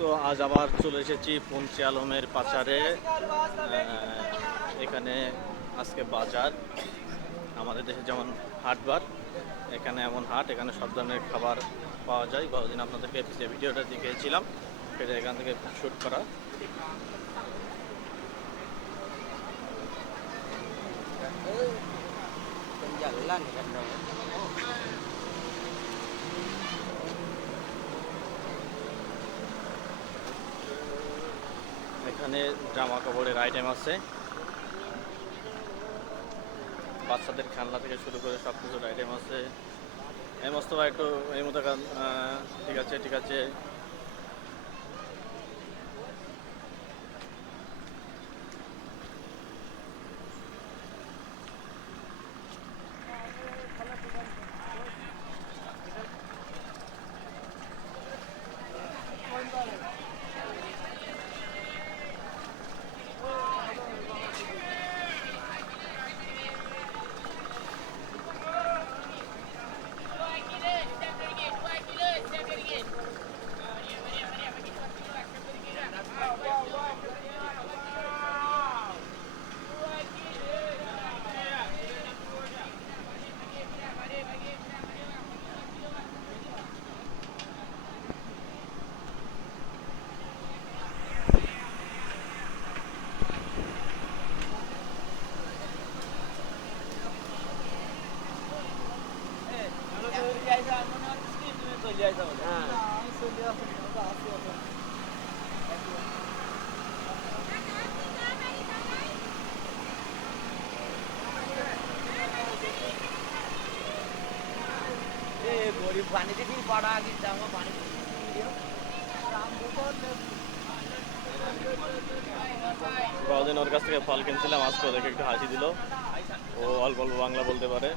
তো আজ আবার চলে এসেছি পঞ্চে আলমের পাচারে। এখানে আজকে বাজার। আমাদের দেশে যেমন হাটবার এখানে এমন হাট, এখানে সব ধরনের খাবার পাওয়া যায়। গতদিন আপনাদেরকে যে ভিডিওটা দেখিয়েছিলাম, সেটা এখান থেকে শ্যুট করা। এখানে জামা কাপড়ের আইটেম আছে। বাচ্চাদের খেলনা থেকে শুরু করে সব কিছুর আইটেম আছে। এই মস্ত একটু এই মতো ঠিক আছে ঠিক আছে। আছে গরিব পাড়া কদিন ওর কাছ থেকে ফল কিনছিলাম, আজকে ওদেরকে একটু হাসি দিল। ও অল্প অল্প বাংলা বলতে পারে।